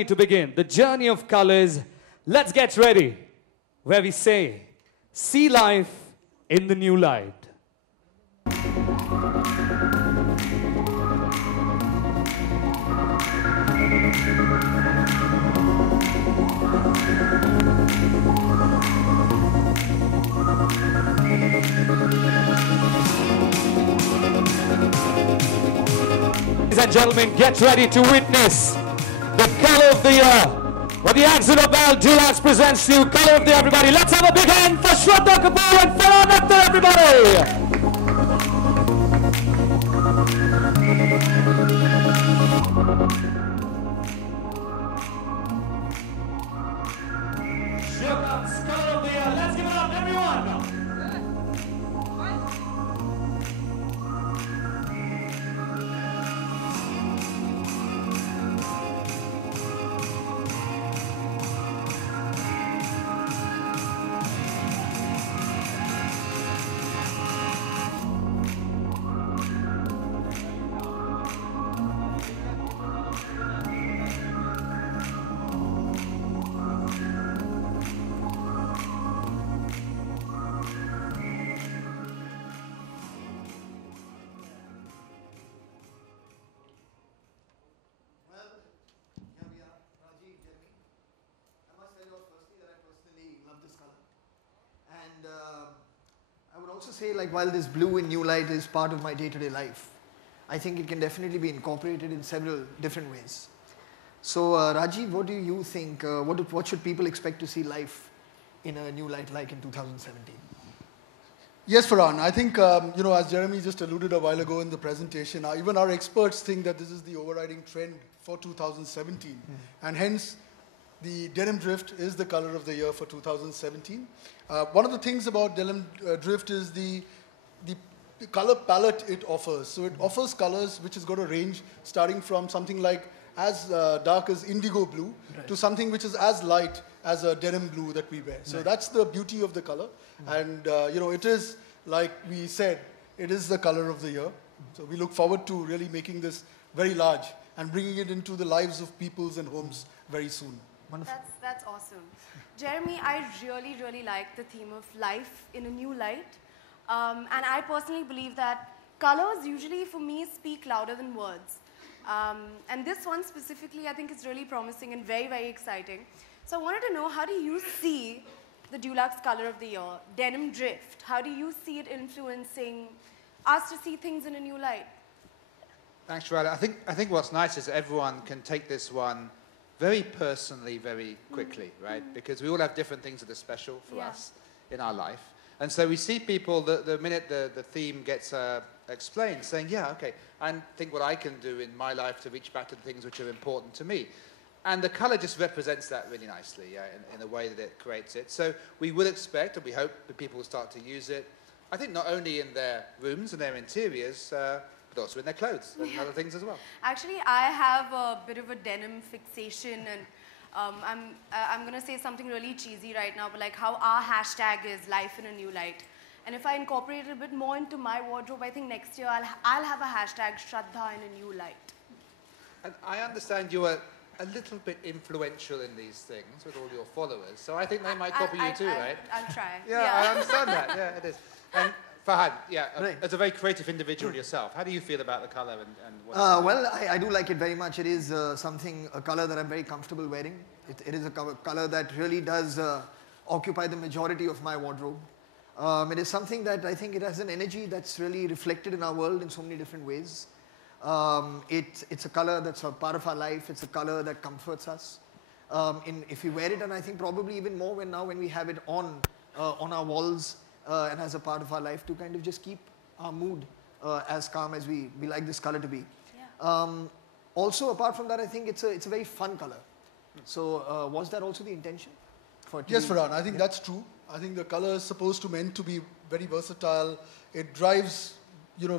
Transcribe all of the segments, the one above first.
journey to begin. The journey of colors. Let's get ready. Where we say, see life in the new light. Ladies and gentlemen, get ready to witness the color of the year. What the accent of Dulux presents to you, color of the year, everybody. Let's have a big hand for Shraddha Kapoor and Farhan Akhtar, everybody. Here comes color of the year. Let's give it up, everyone. I would also say, like, while this blue in new light is part of my day-to-day life, I think it can definitely be incorporated in several different ways. So, Rajiv, what do you think? What should people expect to see life in a new light like in 2017? Yes, Farhan. I think, as Jeremy just alluded a while ago in the presentation, even our experts think that this is the overriding trend for 2017. And hence, the denim drift is the color of the year for 2017. One of the things about denim drift is the color palette it offers. So it offers colors which is going to range starting from something like as dark as indigo blue to something which is as light as a denim blue that we wear. So that's the beauty of the color. And, it is, like we said, it is the color of the year. So we look forward to really making this very large and bringing it into the lives of peoples and homes very soon. That's awesome. Jeremy, I really, really like the theme of life in a new light. And I personally believe that colors usually, for me, speak louder than words. And this one specifically, I think is really promising and very, very exciting. So I wanted to know, how do you see the Dulux color of the year, denim drift? How do you see it influencing us to see things in a new light? Thanks, Shraddha. I think what's nice is that everyone can take this one very personally, very quickly, right? Because we all have different things that are special for us in our life. And so we see people, the minute the theme gets explained, saying, yeah, okay, I think what I can do in my life to reach back to the things which are important to me. And the color just represents that really nicely, in a way that it creates it. So we will expect, and we hope that people will start to use it, I think not only in their rooms and their interiors, but also in their clothes and other things as well. Actually, I have a bit of a denim fixation, and I'm going to say something really cheesy right now, but like how our hashtag is life in a new light. And if I incorporate it a bit more into my wardrobe, I think next year I'll have a hashtag Shraddha in a new light. And I understand you are a little bit influential in these things with all your followers, so I think they might copy you too, right? I'll try. Yeah, I understand that. Yeah, it is. And Farhan, as a very creative individual yourself, how do you feel about the color and what? Well, I do like it very much. It is a color that I'm very comfortable wearing. It is a color that really does occupy the majority of my wardrobe. It is something that I think it has an energy that's really reflected in our world in so many different ways. It's a color that's a part of our life. It's a color that comforts us. If we wear it, and I think probably even more when we have it on our walls, and as a part of our life to kind of just keep our mood as calm as we like this color to be. Yeah. Also, apart from that, I think it's a very fun color. So was that also the intention? Yes, Farhan, I think that's true. I think the color is supposed to meant to be very versatile. It drives,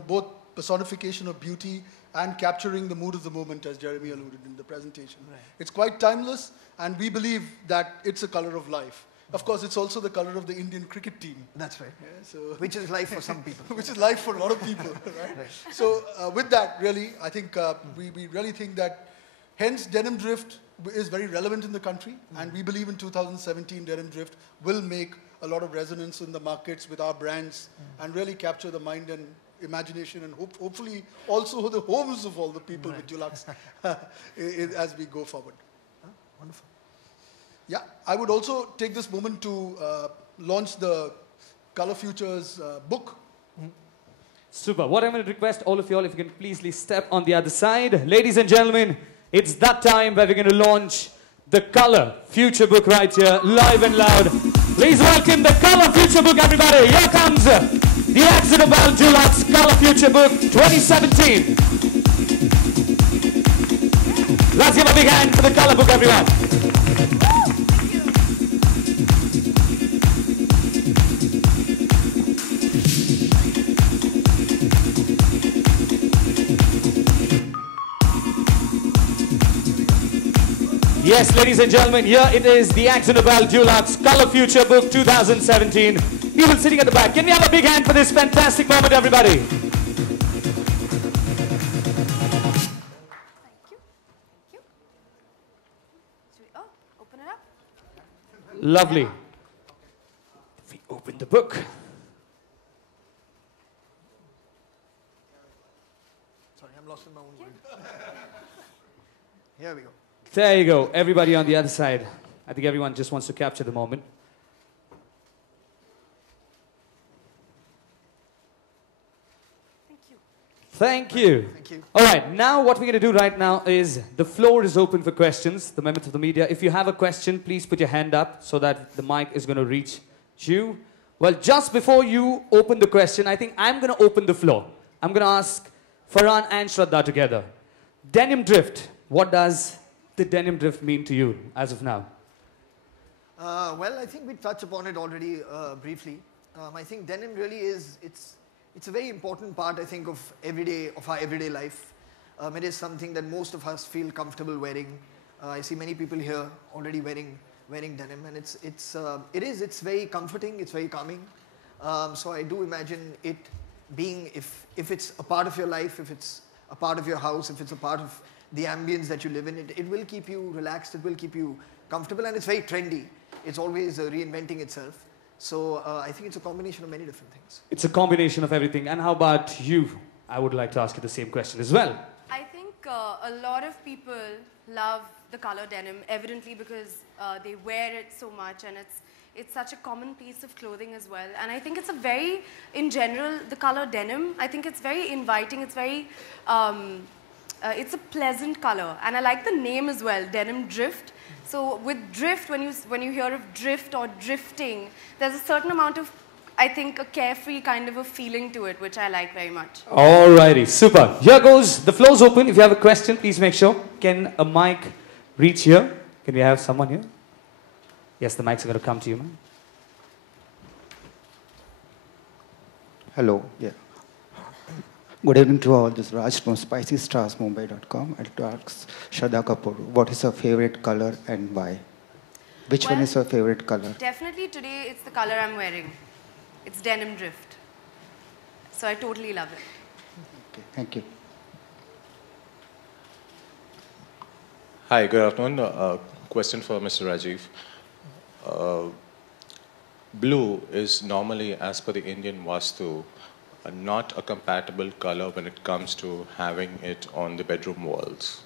both personification of beauty and capturing the mood of the moment, as Jeremy alluded in the presentation. Right. It's quite timeless, and we believe that it's a color of life. Of course, it's also the color of the Indian cricket team. That's right. Yeah, so which is life for some people. Which is life for a lot of people, right? So with that, really, I think we really think that hence denim drift is very relevant in the country, and we believe in 2017 Denim Drift will make a lot of resonance in the markets with our brands and really capture the mind and imagination and hopefully also the homes of all the people with Dulux as we go forward. Wonderful. Yeah, I would also take this moment to launch the Color Futures book. Super. What I'm going to request all of you all, if you can please step on the other side. Ladies and gentlemen, it's that time where we're going to launch the Color Future book right here, live and loud. Please welcome the Color Future book, everybody. Here comes the Accidental Dulux Color Future book 2017. Let's give a big hand for the Color book, everyone. Yes, ladies and gentlemen, here it is, the Accidental Dulux Color Future Book 2017. People sitting at the back, can we have a big hand for this fantastic moment, everybody? Thank you. Thank you. Should we, open it up? Lovely. We open the book. Sorry, I'm lost in my own world. Here we go. There you go, everybody on the other side. I think everyone just wants to capture the moment. Thank you. Thank you. Thank you. All right, now what we're going to do right now is the floor is open for questions, the members of the media. If you have a question, please put your hand up so that the mic is going to reach you. Well, just before you open the question, I think I'm going to open the floor. I'm going to ask Farhan and Shraddha together. Denim drift, what does the denim drift mean to you as of now? Well, I think we touched upon it already briefly. I think denim really is, it's a very important part, I think, of our everyday life. It is something that most of us feel comfortable wearing. I see many people here already wearing denim, and it's very comforting, it's very calming. So I do imagine it being, if it's a part of your life, if it's a part of your house, if it's a part of the ambience that you live in, it will keep you relaxed, it will keep you comfortable, and it's very trendy. It's always reinventing itself. So I think it's a combination of many different things. It's a combination of everything. And how about you? I would like to ask you the same question as well. I think a lot of people love the color denim, evidently because they wear it so much, and it's such a common piece of clothing as well. And I think it's a very, in general, the color denim, I think it's very inviting, it's very, it's a pleasant color. And I like the name as well, Denim Drift. So with drift, when you hear of drift or drifting, there's a certain amount of, I think, a carefree kind of a feeling to it, which I like very much. Alrighty, super. Here goes, the floor's open. If you have a question, please make sure. Can a mic reach here? Can we have someone here? Yes, the mics are going to come to you, man. Hello, yeah. Good evening to all. This is Raj from SpicyStarsMumbai.com. I'd like to ask Shraddha Kapoor, what is her favorite color and why? Which one is her favorite color? Definitely today it's the color I'm wearing. It's Denim Drift. So I totally love it. Okay, thank you. Hi, good afternoon. Question for Mr. Rajiv. Blue is normally, as per the Indian Vastu, not a compatible color when it comes to having it on the bedroom walls.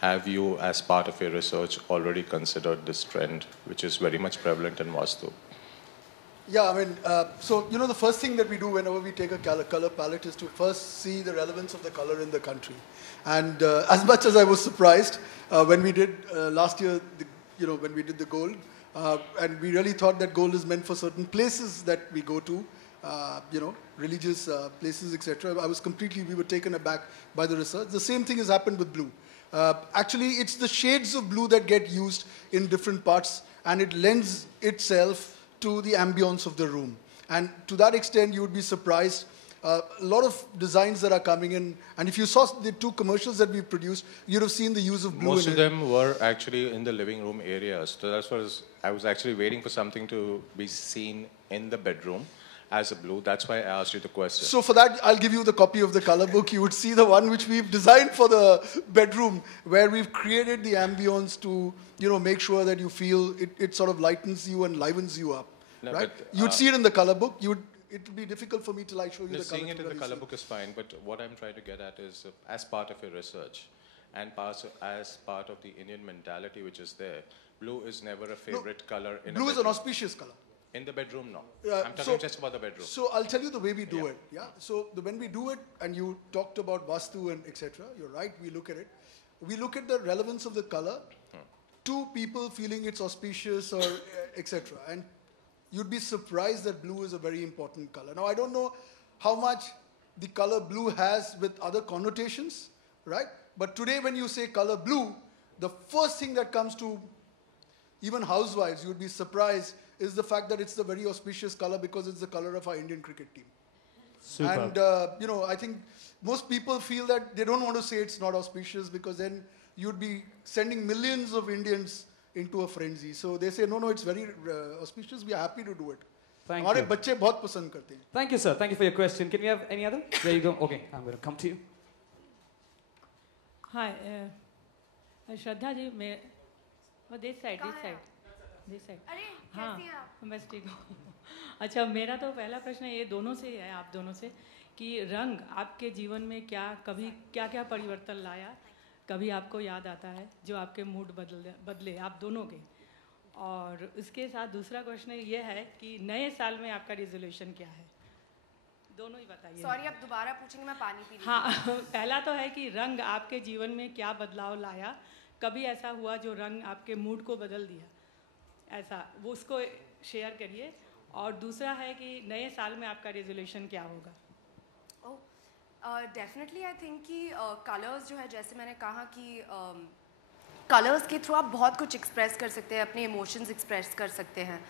Have you, as part of your research, already considered this trend, which is very much prevalent in Vastu? Yeah, I mean, so, you know, the first thing that we do whenever we take a color palette is to first see the relevance of the color in the country. And as much as I was surprised when we did last year, when we did the gold, and we really thought that gold is meant for certain places that we go to, religious places, etc. We were taken aback by the research. The same thing has happened with blue. Actually, it's the shades of blue that get used in different parts, and it lends itself to the ambience of the room. And to that extent, you would be surprised. A lot of designs that are coming in, and if you saw the 2 commercials that we produced, you'd have seen the use of blue. Most of them were actually in the living room areas. So that's what I was actually waiting for something to be seen in the bedroom. as a blue. That's why I asked you the question. So for that, I'll give you the copy of the color book. You would see the one which we've designed for the bedroom, where we've created the ambience to, make sure that you feel it sort of lightens you and livens you up, No, right? but, You'd see it in the color book. It would be difficult for me till I show you the color. Seeing it in the really color see. book is fine, but what I'm trying to get at is, as part of your research, and as part of the Indian mentality which is there, blue is never a favorite color in Blue a is an bedroom. auspicious color. In the bedroom, no. Yeah, I'm talking just about the bedroom. So I'll tell you the way we do it. Yeah. So when we do it, and you talked about Vastu and etc. You're right. We look at it. We look at the relevance of the color to people feeling it's auspicious or etc. And you'd be surprised that blue is a very important color. Now I don't know how much the color blue has with other connotations, right? But today when you say color blue, the first thing that comes to even housewives, you'd be surprised, is the fact that it's the very auspicious color because it's the color of our Indian cricket team. Super. And, I think most people feel that they don't want to say it's not auspicious because then you'd be sending millions of Indians into a frenzy. So they say, no, it's very auspicious. We are happy to do it. Thank हमारे you. बच्चे बहुत पसंद करते हैं. Thank you, sir. Thank you for your question. Can we have any other? There you go. Okay, I'm going to come to you. Hi, Shraddha ji, this side. अरे हाँ, कैसी हैं आप? बस ठीक हूँ. अच्छा, मेरा तो पहला प्रश्न ये दोनों से है, आप दोनों से, कि रंग आपके जीवन में कभी क्या परिवर्तन लाया, कभी आपको याद आता है जो आपके मूड बदले आप दोनों के. और उसके साथ दूसरा क्वेश्चन ये है कि नए साल में आपका रेजोल्यूशन क्या है, दोनों ही बताइए. सॉरी, आप दोबारा पूछेंगे, मैं पानी पी रही हूँ. हाँ, पहला तो है कि रंग आपके जीवन में क्या बदलाव लाया, कभी ऐसा हुआ जो रंग आपके मूड को बदल दिया, ऐसा वो उसको शेयर करिए. और दूसरा है कि नए साल में आपका रेजोल्यूशन क्या होगा. डेफिनेटली आई थिंक कि कलर्स जो है, जैसे मैंने कहा कि कलर्स के थ्रू आप बहुत कुछ एक्सप्रेस कर सकते हैं, अपने इमोशंस एक्सप्रेस कर सकते हैं.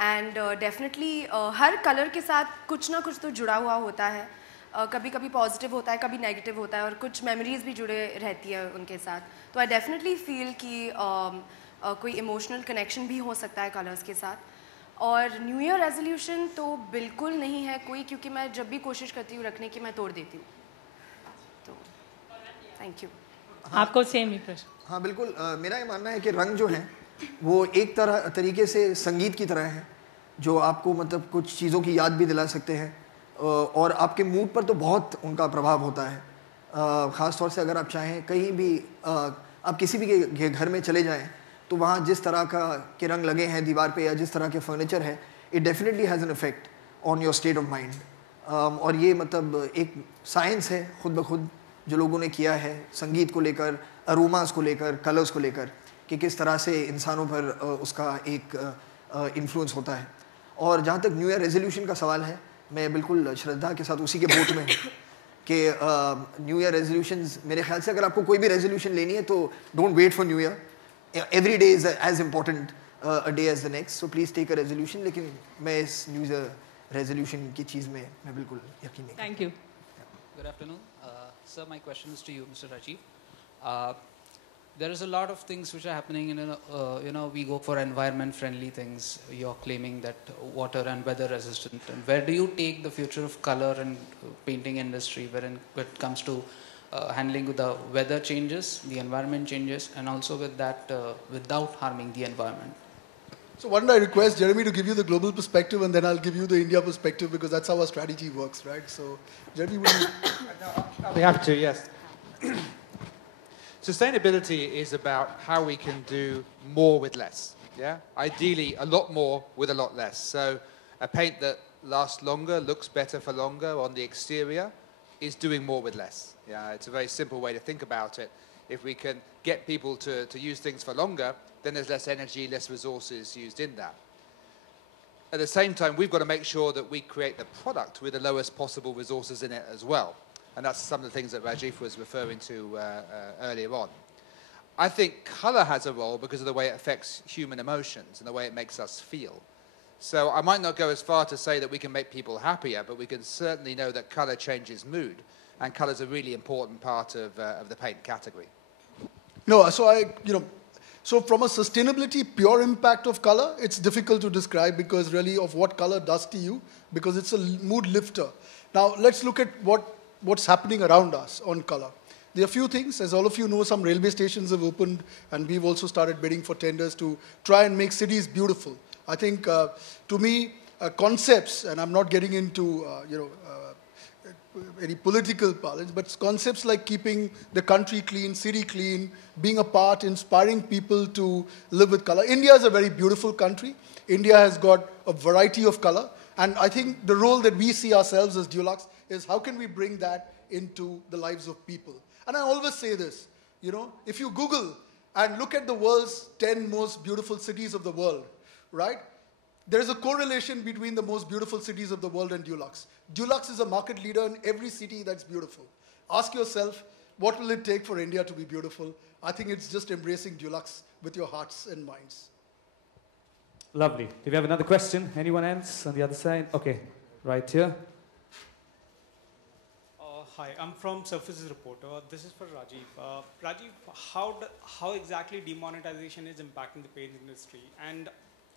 एंड डेफिनेटली हर कलर के साथ कुछ ना कुछ तो जुड़ा हुआ होता है. कभी कभी पॉजिटिव होता है, कभी नेगेटिव होता है, और कुछ मेमोरीज भी जुड़े रहती है उनके साथ. तो आई डेफिनेटली फील कि कोई इमोशनल कनेक्शन भी हो सकता है कलर्स के साथ. और न्यू ईयर रेजोल्यूशन तो बिल्कुल नहीं है कोई, क्योंकि मैं जब भी कोशिश करती हूँ रखने की, मैं तोड़ देती हूँ. तो थैंक यू. आपको सेम ही प्रश्न. हाँ बिल्कुल, मेरा ये मानना है कि रंग जो हैं वो एक तरीके से संगीत की तरह है, जो आपको मतलब कुछ चीज़ों की याद भी दिला सकते हैं, और आपके मूड पर तो बहुत उनका प्रभाव होता है. ख़ास तौर से अगर आप चाहें कहीं भी आप किसी भी के घर में चले जाएं, तो वहाँ जिस तरह के रंग लगे हैं दीवार पे या जिस तरह के फर्नीचर है, it definitely has an effect on your state of mind. और ये मतलब एक साइंस है खुद ब खुद जो लोगों ने किया है संगीत को लेकर, अरोमास को लेकर, कलर्स को लेकर, कि किस तरह से इंसानों पर उसका एक इन्फ्लुएंस होता है. और जहाँ तक न्यू ईयर रेजोल्यूशन का सवाल है, मैं बिल्कुल श्रद्धा के साथ उसी के बोट में हूँ कि न्यू ईयर रेजोल्यूशंस, मेरे ख्याल से अगर आपको कोई भी रेजोल्यूशन लेनी है तो don't wait for new year. Every day is as important a day as the next. So please take a resolution. लेकिन मैं इस New Year resolution की चीज़ में मैं बिल्कुल यकीन नहीं. Thank you. Good afternoon. Sir, my question is to you, Mr. Rajiv. There is a lot of things which are happening in, we go for environment-friendly things. You're claiming that water and weather resistant. And where do you take the future of color and painting industry when it comes to handling with the weather changes, the environment changes, and also with that without harming the environment? So why don't I request Jeremy to give you the global perspective, and then I'll give you the India perspective, because that's how our strategy works, right? So Jeremy, would you... I'll be happy to, yes. Sustainability is about how we can do more with less. Yeah, ideally a lot more with a lot less. So a paint that lasts longer, looks better for longer on the exterior, is doing more with less. Yeah, it's a very simple way to think about it. If we can get people to use things for longer, then there's less energy, less resources used in that. At the same time, we've got to make sure that we create the product with the lowest possible resources in it as well. And that's some of the things that Rajiv was referring to earlier on. I think colour has a role because of the way it affects human emotions and the way it makes us feel. So I might not go as far to say that we can make people happier, but we can certainly know that colour changes mood, and colour is a really important part of the paint category. No, so So from a sustainability, pure impact of color, it's difficult to describe because really of what color does to you, because it's a mood lifter. Now let's look at what's happening around us on color. There are a few things. As all of you know, some railway stations have opened, and we've also started bidding for tenders to try and make cities beautiful. I think, to me, concepts, and I'm not getting into, any political parlance, but concepts like keeping the country clean, city clean, being a part, inspiring people to live with color. India is a very beautiful country. India has got a variety of color, and I think the role that we see ourselves as Dulux is how can we bring that into the lives of people. And I always say this, if you Google and look at the world's 10 most beautiful cities of the world, right? There is a correlation between the most beautiful cities of the world and Dulux. Dulux is a market leader in every city that's beautiful. Ask yourself, what will it take for India to be beautiful? I think it's just embracing Dulux with your hearts and minds. Lovely. Do we have another question? Anyone else on the other side? Okay, right here. Hi, I'm from Surfaces Reporter. This is for Rajiv. Rajiv, how exactly demonetization is impacting the paint industry? And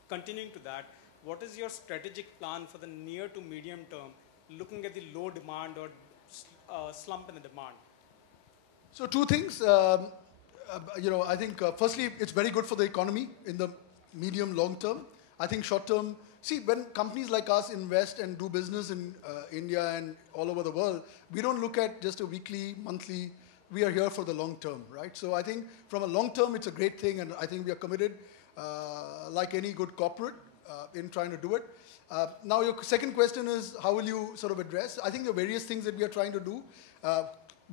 continuing to that, what is your strategic plan for the near to medium term, looking at the low demand or slump in the demand? So two things. I think firstly, it's very good for the economy in the medium, long term. I think short term, see, when companies like us invest and do business in India and all over the world, we don't look at just a weekly, monthly, we are here for the long term, right? So I think from a long term, it's a great thing, and I think we are committed, like any good corporate, in trying to do it. Now, your second question is, how will you sort of address? I think the various things that we are trying to do,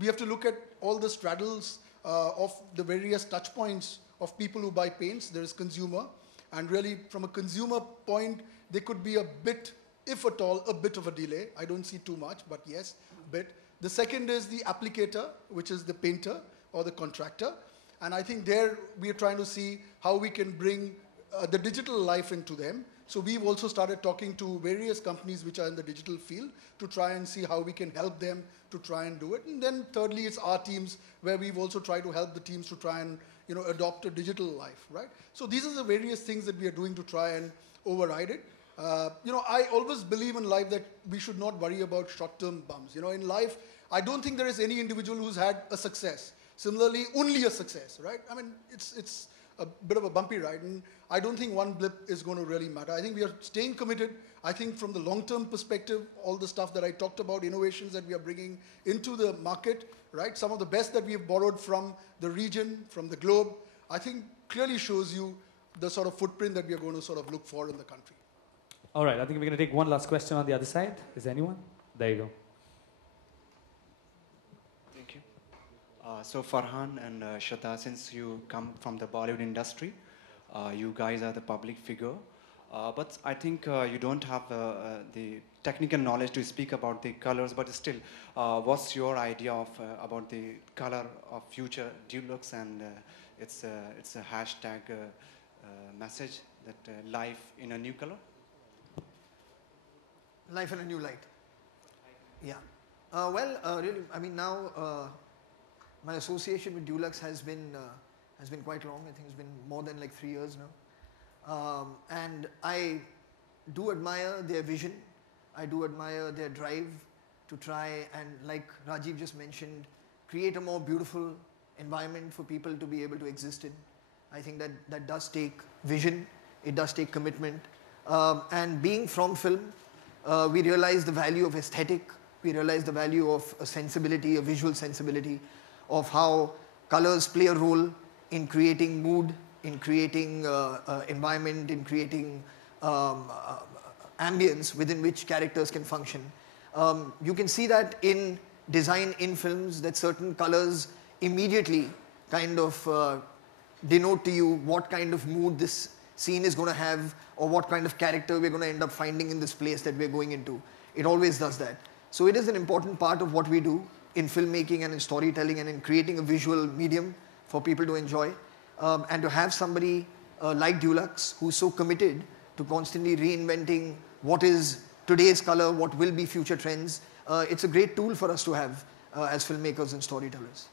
we have to look at all the straddles of the various touch points of people who buy paints. There is consumer, and really from a consumer point, there could be a bit, if at all, a bit of a delay. I don't see too much, but yes, a bit. The second is the applicator, which is the painter or the contractor. And I think there we are trying to see how we can bring the digital life into them. So we've also started talking to various companies which are in the digital field to try and see how we can help them to try and do it. And then thirdly, it's our teams where we've also tried to help the teams to try and adopt a digital life, right? So these are the various things that we are doing to try and override it. I always believe in life that we should not worry about short-term bumps. In life, I don't think there is any individual who's had a success. Similarly, only a success, right? I mean, it's a bit of a bumpy ride, and I don't think one blip is going to really matter. I think we are staying committed. I think from the long-term perspective, all the stuff that I talked about, innovations that we are bringing into the market, right? Some of the best that we have borrowed from the region, from the globe, I think clearly shows you the sort of footprint that we are going to sort of look for in the country. All right, I think we're going to take one last question on the other side. Is there anyone? There you go. Thank you. So Farhan and Shraddha, since you come from the Bollywood industry, you guys are the public figure, but I think you don't have the technical knowledge to speak about the colors, but still, what's your idea of about the color of future Dulux, and it's a hashtag message that life in a new color? Life in a new light. Yeah. Really, I mean, now my association with Dulux has been quite long. I think it's been more than like 3 years now. And I do admire their vision. I do admire their drive to try and, like Rajiv just mentioned, create a more beautiful environment for people to be able to exist in. I think that does take vision. It does take commitment. And being from film, we realize the value of aesthetic. We realize the value of a sensibility, a visual sensibility, of how colors play a role in creating mood, in creating environment, in creating ambience within which characters can function. You can see that in design in films, that certain colors immediately kind of denote to you what kind of mood this scene is going to have, or what kind of character we're going to end up finding in this place that we're going into. It always does that. So it is an important part of what we do in filmmaking and in storytelling and in creating a visual medium for people to enjoy. And to have somebody like Dulux who's so committed to constantly reinventing what is today's color, what will be future trends, it's a great tool for us to have as filmmakers and storytellers.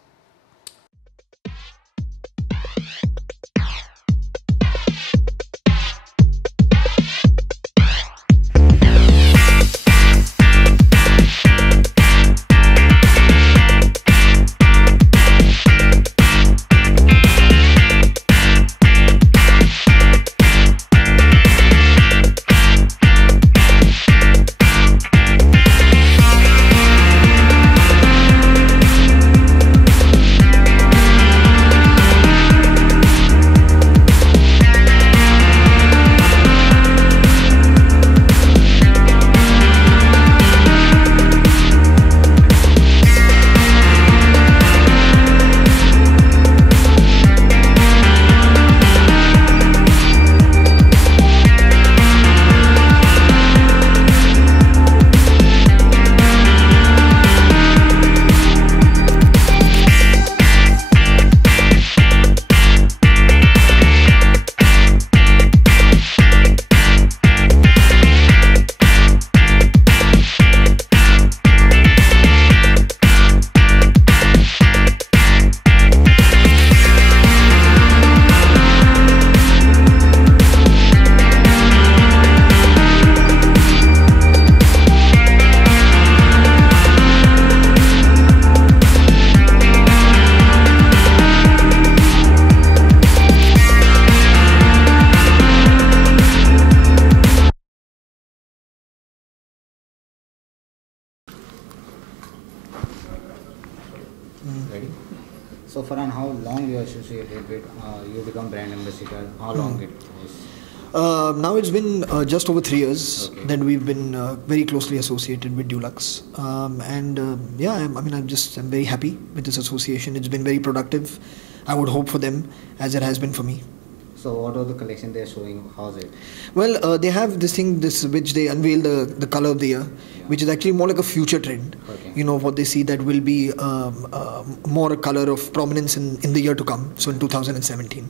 So Farhan, how long you are associated with, you become brand ambassador, how long it was? Now it's been just over 3 years Okay. that we've been very closely associated with Dulux. Yeah, I'm very happy with this association. It's been very productive. I would hope for them as it has been for me. So what are the collection they are showing? How's it? Well, they have this which they unveil the color of the year, which is actually more like a future trend. Okay. You know, what they see that will be more a color of prominence in the year to come, so in 2017.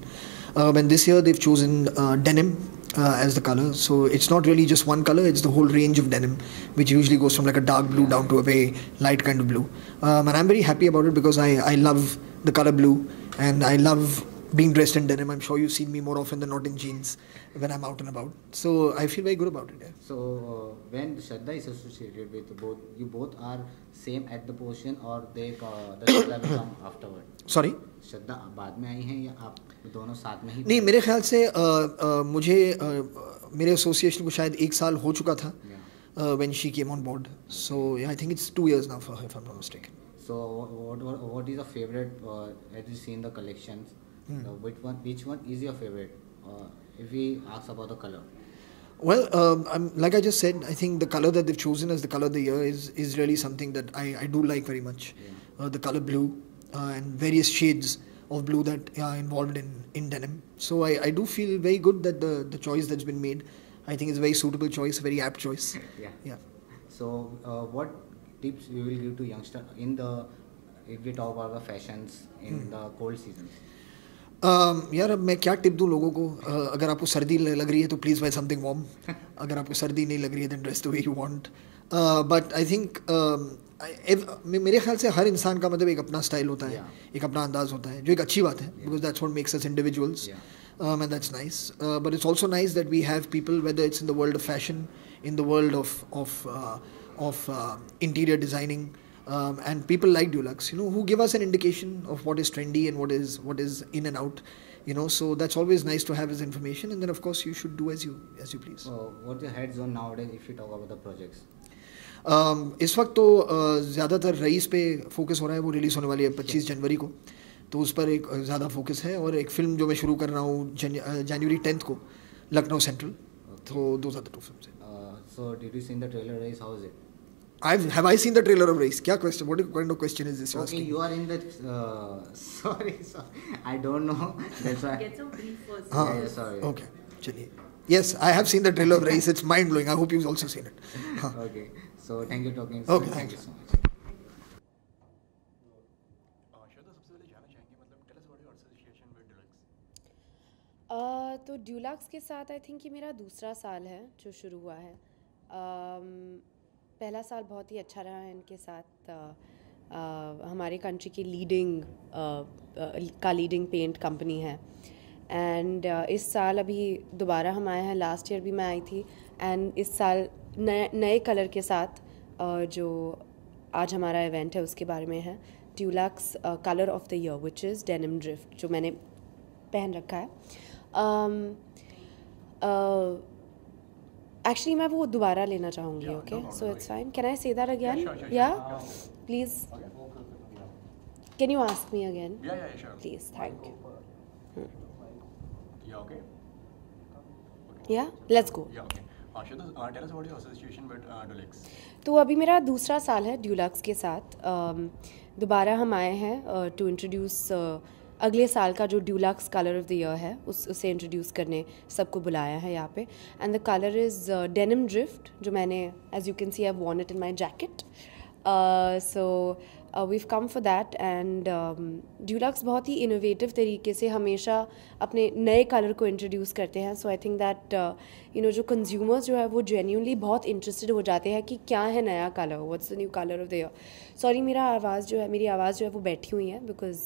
And this year they've chosen denim as the color. So it's not really just one color, it's the whole range of denim, which usually goes from like a dark blue down to a very light kind of blue. And I'm very happy about it because I love the color blue and I love being dressed in denim. I'm sure you've seen me more often than not in jeans when I'm out and about. So I feel very good about it. Yeah. So when Shraddha is associated with both, you both are same at the position or the Shraddha will come afterward? Sorry? श्रद्धा बाद में आई हैं या आप दोनों साथ में ही? नहीं, मेरे ख्याल से मुझे मेरे एसोसिएशन को शायद 1 साल हो चुका था when she came on board. So yeah, I think it's 2 years now for her, if I'm not mistaken. So what is your favorite? As you seen the collections, which one is your favorite? If we ask about the color. Well, like I just said, I think the color that they've chosen as the color of the year is really something that I do like very much. Yeah. The color blue and various shades of blue that are involved in denim. So I do feel very good that the choice that's been made, I think is a very suitable choice, a very apt choice. Yeah. So what tips you will give to youngster if we talk about the fashions in the cold seasons? यार अब मैं क्या tip दूँ लोगों को? अगर आपको सर्दी लग रही है तो प्लीज़ बाय समथिंग वार्म. अगर आपको सर्दी नहीं लग रही है then dress the way you want. But I think मेरे ख्याल से हर इंसान का मतलब एक अपना स्टाइल होता है, एक अपना अंदाज होता है, जो एक अच्छी बात है, because that's what makes us individuals. And that's nice. But it's also nice that we have people, whether it's in the world of fashion, in the world of interior designing, and people like Dulux, who give us an indication of what is trendy and what is in and out, So that's always nice to have this information. And then of course you should do as you please. What's your heads on nowadays if you talk about the projects? इस वक्त तो ज़्यादातर rice पे focus हो रहा है. वो release होने वाली है 25 जनवरी को, तो उस पर एक ज़्यादा फोकस है. और एक फ़िल्म जो मैं शुरू कर रहा हूँ जनवरी 10th को लखनऊ सेंट्रल. तो those are the 2 films. So did you see the trailer Race? How is it? Have I seen the trailer of Race? क्या question? What kind of question is this? Okay, you are in the sorry, I don't know. That's why. Get some brief first. Yeah, sorry. Okay, चलिए. Yes, I have seen the trailer of Race. It's mind blowing. I hope you've also seen it. Okay. So thank you talking. Okay, thank you so much. तो Dulux के साथ I think ये मेरा दूसरा साल है जो शुरू हुआ है. पहला साल बहुत ही अच्छा रहा है इनके साथ. हमारे कंट्री की लीडिंग पेंट कंपनी है. एंड इस साल अभी दोबारा हम आए हैं. लास्ट ईयर भी मैं आई थी. एंड इस साल नए कलर के साथ जो आज हमारा इवेंट है उसके बारे में है. Dulux colour of the year which is denim drift, जो मैंने पहन रखा है. एक्चुअली मैं वो दोबारा लेना चाहूँगी. Okay, so it's fine. Can I say that again? या please, can you ask me again please? Thank you. या लेट्स गो. तो अभी मेरा दूसरा साल है ड्यूलक्स के साथ. दोबारा हम आए हैं टू इंट्रोड्यूस अगले साल का जो Dulux colour of the year है उसे इंट्रोड्यूस करने सबको बुलाया है यहाँ पे. And the colour is denim drift, जो मैंने as you can see I have worn it in my jacket. So we've come for that. And Dulux बहुत ही इनोवेटिव तरीके से हमेशा अपने नए कलर को इंट्रोड्यूस करते हैं. सो आई थिंक दैट जो कंज्यूमर्स जो है वो जेन्यूनली बहुत इंटरेस्टेड हो जाते हैं कि क्या है नया colour, what's the new colour of the year. Sorry, मेरी आवाज़ जो है वो बैठी हुई है because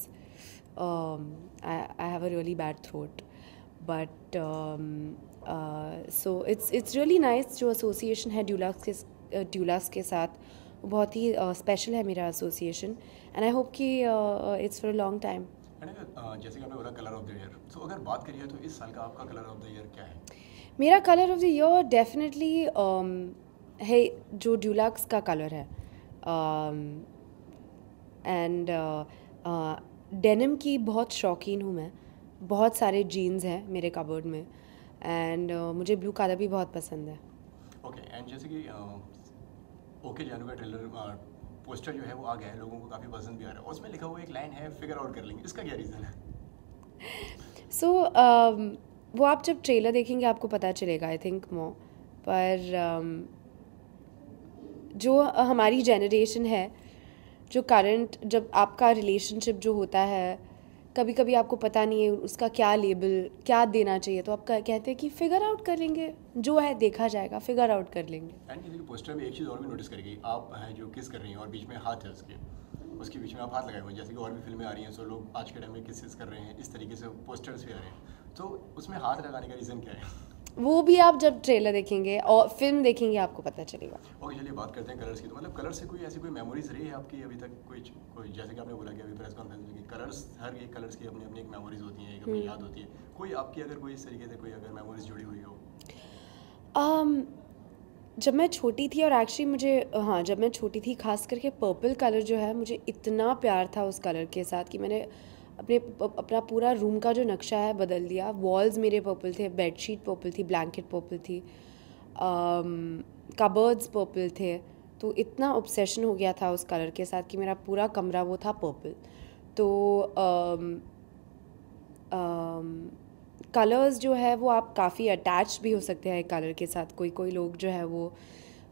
I have a really bad throat. But so it's really nice. जो एसोसिएशन है ड्यूलक्स के साथ, वो बहुत ही स्पेशल है मेरा एसोसिएशन. एंड आई होप कि it's for a long time. जैसे कि आपने बोला कलर ऑफ द ईयर, सो अगर बात करिए तो इस साल का आपका कलर ऑफ द ईयर क्या है? मेरा colour of the year definitely है जो ड्यूलक्स का कलर है. एंड डेनिम की बहुत शौकीन हूँ मैं, बहुत सारे जीन्स हैं मेरे कबर्ड में, एंड मुझे ब्लू कलर भी बहुत पसंद है। ओके, एंड जैसे कि ओके जानू का ट्रेलर पोस्टर जो है वो आ गया है, लोगों को काफ़ी पसंद भी आ रहा है, उसमें लिखा हुआ एक लाइन है फिगर आउट कर लेंगे, इसका क्या रीज़न है? सो वो आप जब ट्रेलर देखेंगे आपको पता चलेगा, आई थिंक मोर। पर जो हमारी जनरेशन है, जो करंट, जब आपका रिलेशनशिप जो होता है, कभी कभी आपको पता नहीं है उसका क्या लेबल क्या देना चाहिए, तो आप कहते हैं कि फिगर आउट कर लेंगे, जो है देखा जाएगा, फिगर आउट कर लेंगे। एंड जैसे कि पोस्टर में एक चीज़ और भी नोटिस करेगी, आप हैं जो किस कर रही हैं और बीच में हाथ है उसके बीच में आप हाथ लगाए हुए हैं, जैसे कि और भी फिल्में आ रही हैं, सो लोग आज के टाइम में किसेस कर रहे हैं, इस तरीके से पोस्टर्स भी आ रहे हैं, तो उसमें हाथ लगाने का रीज़न क्या है? वो भी आप जब ट्रेलर देखेंगे और फिल्म देखेंगे आपको पता चलेगा। ओके, चलिए बात करते हैं कलर्स की। तो मतलब कलर से कोई ऐसी कोई मेमोरीज रही है आपकी अभी तक? कोई जैसे कि आपने बोला कि अभी प्रेस कॉन्फ्रेंस में कलर्स, हर एक कलर्स की अपनी अपनी एक मेमोरीज होती हैं, एक अपनी याद होती है, कोई आपकी अगर कोई इस तरीके से कोई अगर मेमोरीज जुड़ी हुई हो? जब मैं छोटी थी, और एक्चुअली मुझे जब मैं छोटी थी, खास करके पर्पल कलर जो है, मुझे इतना प्यार था उस कलर के साथ कि मैंने अपना पूरा रूम का जो नक्शा है बदल दिया। वॉल्स मेरे पर्पल थे, बेडशीट पर्पल थी, ब्लैंकेट पर्पल थी, कबर्ड्स पर्पल थे, तो इतना ऑब्सेशन हो गया था उस कलर के साथ कि मेरा पूरा कमरा वो था पर्पल। तो कलर्स जो है वो आप काफ़ी अटैच भी हो सकते हैं कलर के साथ। कोई लोग जो है वो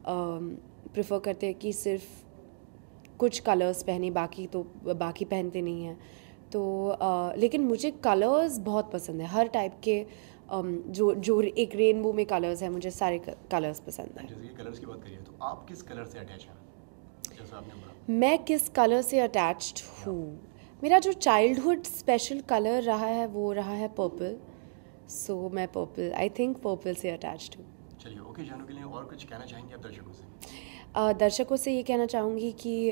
प्रेफर करते हैं कि सिर्फ कुछ कलर्स पहने, बाकी पहनते नहीं हैं। तो लेकिन मुझे कलर्स बहुत पसंद है, हर टाइप के, जो एक रेनबो में कलर्स हैं, मुझे सारे कलर्स पसंद हैं। जैसे कि कलर्स की बात करिए, तो आप किस कलर से अटैच हैं? जैसा आपने बोला, मैं किस कलर से अटैच्ड हूँ, मेरा जो चाइल्डहुड स्पेशल कलर रहा है वो रहा है पर्पल। सो मैं पर्पल, आई थिंक पर्पल से अटैच्ड हूँ। चलिए, ओके जानू के लिए और कुछ कहना चाहेंगे आप दर्शकों से? दर्शकों से ये कहना चाहूँगी कि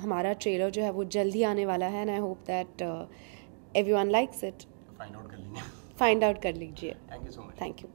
हमारा ट्रेलर जो है वो जल्दी आने वाला है, and I hope that everyone likes it. Find out कर लेंगे। फाइंड आउट कर लीजिए। Thank you so much. Thank you.